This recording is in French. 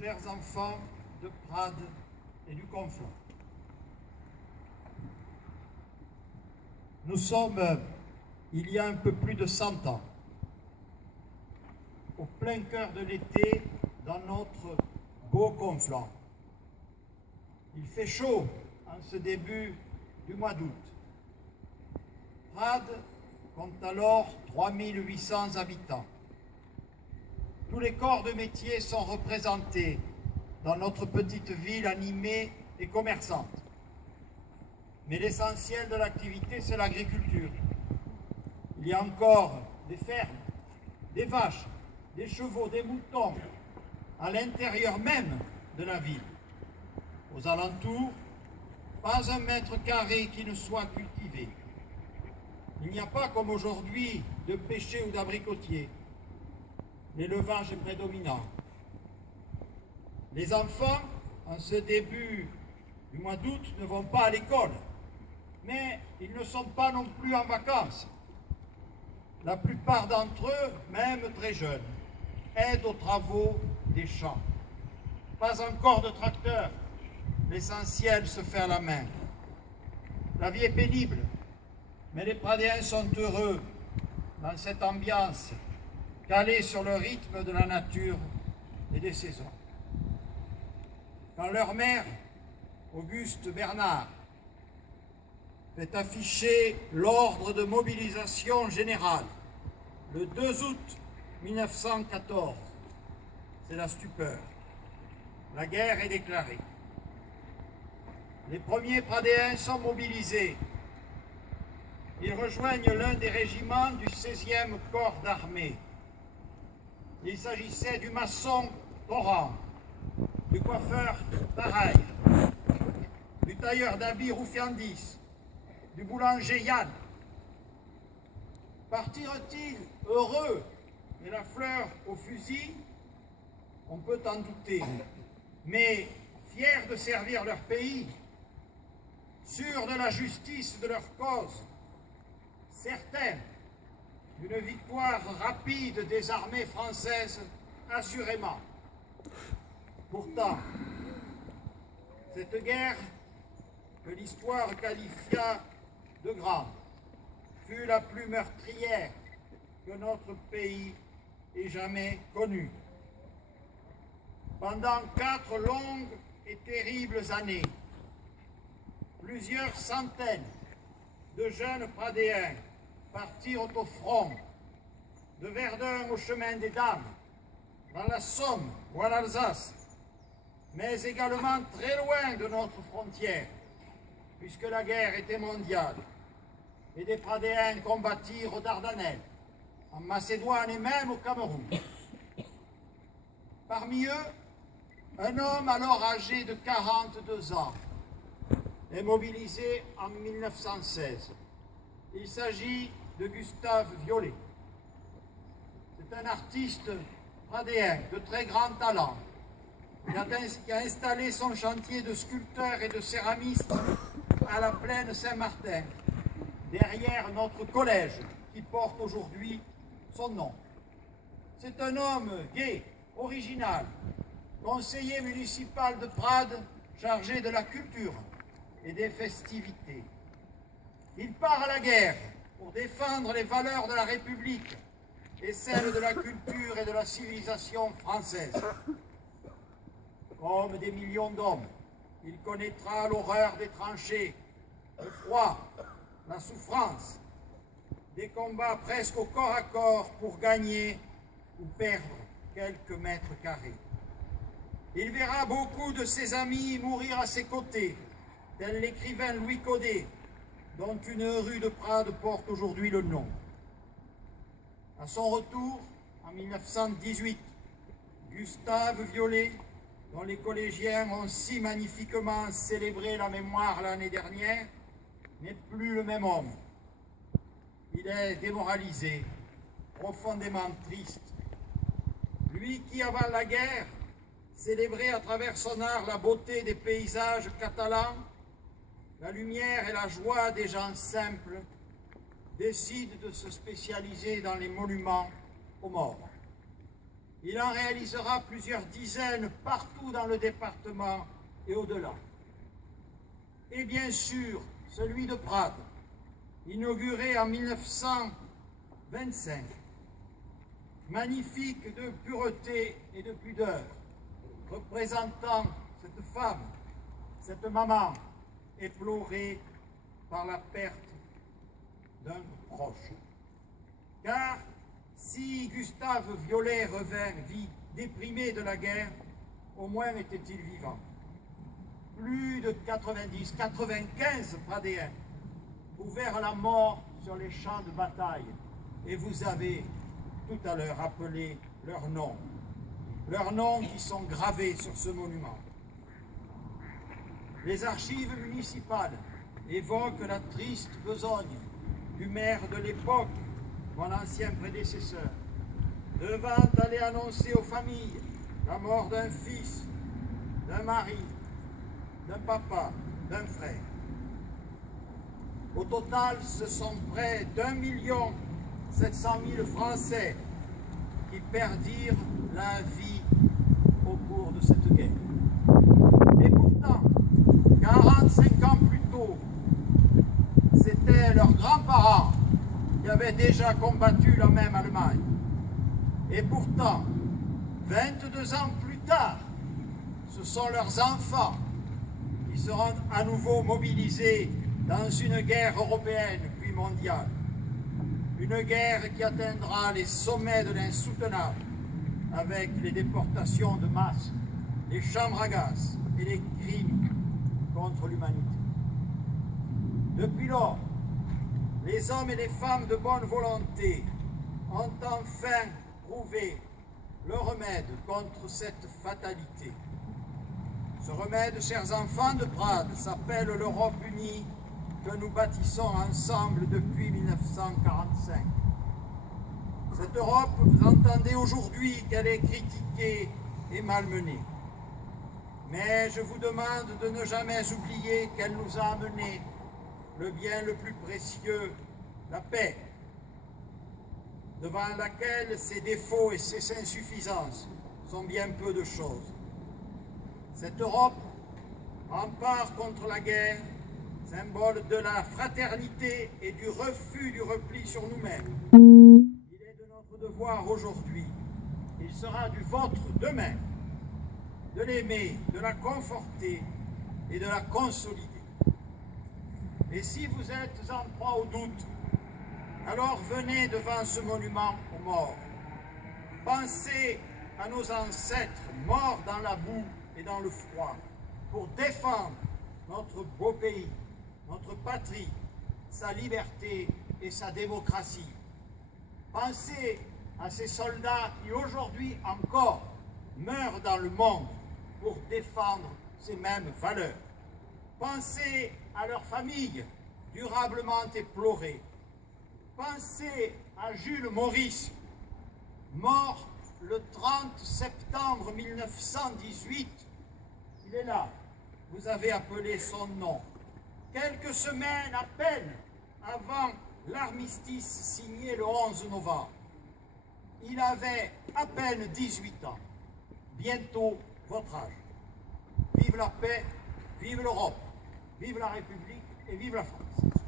chers enfants de Prades et du Conflent. Nous sommes, il y a un peu plus de 100 ans, au plein cœur de l'été, dans notre beau Conflent. Il fait chaud en ce début du mois d'août. Prades compte alors 3800 habitants. Tous les corps de métier sont représentés dans notre petite ville animée et commerçante. Mais l'essentiel de l'activité, c'est l'agriculture. Il y a encore des fermes, des vaches, des chevaux, des moutons, à l'intérieur même de la ville. Aux alentours, pas un mètre carré qui ne soit cultivé. Il n'y a pas, comme aujourd'hui, de pêcher ou d'abricotier. L'élevage est prédominant. Les enfants, en ce début du mois d'août, ne vont pas à l'école, mais ils ne sont pas non plus en vacances. La plupart d'entre eux, même très jeunes, aident aux travaux des champs. Pas encore de tracteur, l'essentiel se fait à la main. La vie est pénible, mais les Pradéens sont heureux dans cette ambiance calés sur le rythme de la nature et des saisons. Quand leur mère, Auguste Bernard, fait afficher l'ordre de mobilisation générale le 2 août 1914, c'est la stupeur. La guerre est déclarée. Les premiers Pradéens sont mobilisés. Ils rejoignent l'un des régiments du 16e corps d'armée. Il s'agissait du maçon Torrent, du coiffeur Taraille, du tailleur d'habits Roufiandis, du boulanger Yann. Partirent-ils heureux et la fleur au fusil? On peut en douter, mais fiers de servir leur pays, sûrs de la justice de leur cause, certains d'une victoire rapide des armées françaises, assurément. Pourtant, cette guerre, que l'histoire qualifia de grande, fut la plus meurtrière que notre pays ait jamais connue. Pendant 4 longues et terribles années, plusieurs centaines de jeunes Pradéens partirent au front, de Verdun au chemin des Dames, dans la Somme ou en Alsace, mais également très loin de notre frontière, puisque la guerre était mondiale. Et des Pradéens combattirent aux Dardanelles, en Macédoine et même au Cameroun. Parmi eux, un homme alors âgé de 42 ans est mobilisé en 1916. Il s'agit de Gustave Viollet. C'est un artiste pradéen de très grand talent qui a installé son chantier de sculpteur et de céramiste à la plaine Saint-Martin, derrière notre collège qui porte aujourd'hui son nom. C'est un homme gai, original, conseiller municipal de Prades, chargé de la culture et des festivités. Il part à la guerre pour défendre les valeurs de la République et celles de la culture et de la civilisation française. Comme des millions d'hommes, il connaîtra l'horreur des tranchées, le froid, la souffrance, des combats presque au corps à corps pour gagner ou perdre quelques mètres carrés. Il verra beaucoup de ses amis mourir à ses côtés, tel l'écrivain Louis Codet, dont une rue de Prades porte aujourd'hui le nom. À son retour, en 1918, Gustave Viollet, dont les collégiens ont si magnifiquement célébré la mémoire l'année dernière, n'est plus le même homme. Il est démoralisé, profondément triste. Lui qui, avant la guerre, célébrait à travers son art la beauté des paysages catalans, la lumière et la joie des gens simples, décide de se spécialiser dans les monuments aux morts. Il en réalisera plusieurs dizaines partout dans le département et au-delà. Et bien sûr, celui de Prades, inauguré en 1925, magnifique de pureté et de pudeur, représentant cette femme, cette maman, éplorée par la perte d'un proche. Car si Gustave Violet revint déprimé de la guerre, au moins était-il vivant. Plus de 95 Pradéens trouvèrent la mort sur les champs de bataille. Et vous avez tout à l'heure appelé leurs noms qui sont gravés sur ce monument. Les archives municipales évoquent la triste besogne du maire de l'époque, mon ancien prédécesseur, devant aller annoncer aux familles la mort d'un fils, d'un mari, d'un papa, d'un frère. Au total, ce sont près d'1 700 000 Français qui perdirent la vie au cours de cette guerre. Et pourtant, 45 ans plus tôt, c'était leurs grands-parents qui avaient déjà combattu la même Allemagne. Et pourtant, 22 ans plus tard, ce sont leurs enfants qui seront à nouveau mobilisés dans une guerre européenne puis mondiale. Une guerre qui atteindra les sommets de l'insoutenable avec les déportations de masse, les chambres à gaz et les crimes contre l'humanité. Depuis lors, les hommes et les femmes de bonne volonté ont enfin trouvé le remède contre cette fatalité. Ce remède, chers enfants de Prades, s'appelle l'Europe unie que nous bâtissons ensemble depuis 1945. Cette Europe, vous entendez aujourd'hui qu'elle est critiquée et malmenée. Mais je vous demande de ne jamais oublier qu'elle nous a amené le bien le plus précieux, la paix, devant laquelle ses défauts et ses insuffisances sont bien peu de choses. Cette Europe, rempart contre la guerre, symbole de la fraternité et du refus du repli sur nous-mêmes. Il est de notre devoir aujourd'hui, il sera du vôtre demain, de l'aimer, de la conforter et de la consolider. Et si vous êtes en proie au doute, alors venez devant ce monument aux morts. Pensez à nos ancêtres morts dans la boue et dans le froid pour défendre notre beau pays, notre patrie, sa liberté et sa démocratie. Pensez à ces soldats qui aujourd'hui encore meurent dans le monde pour défendre ces mêmes valeurs. Pensez à leurs familles durablement éplorées. Pensez à Jules Maurice, mort le 30 septembre 1918. Il est là, vous avez appelé son nom. Quelques semaines à peine avant l'armistice signé le 11 novembre. Il avait à peine 18 ans, bientôt votre âge. Vive la paix, vive l'Europe, vive la République et vive la France.